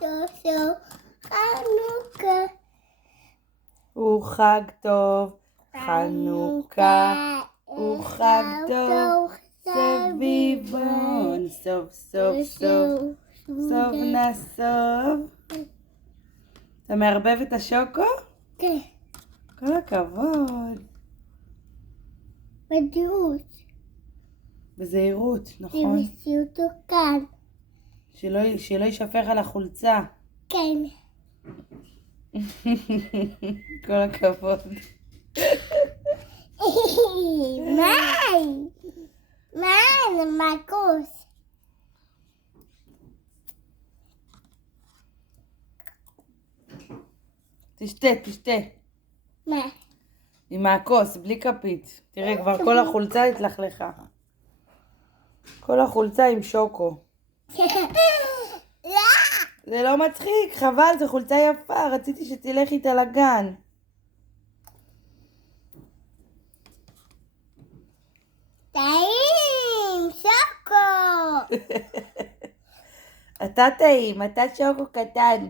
סוף סוף חנוכה. הוא חג טוב, חנוכה, הוא חג טוב, סביבון, סוף סוף סוף, סוף נסוף. אתה מערבב את השוקו? כן. כל הכבוד. בזהירות. בזהירות, נכון. תבשי אותו כאן. שלא יישפך על החולצה. כן. כל הכבוד. מה? מה כוס? תשתה. מה? עם הכוס, בלי כפית. תראה, כבר כל החולצה התלכלכה. כל החולצה עם שוקו. לא! זה לא מצחיק, חבל, זו חולצה יפה, רציתי שתלך איתה לגן. טעים, שוקו! אתה טעים, אתה שוקו קטן.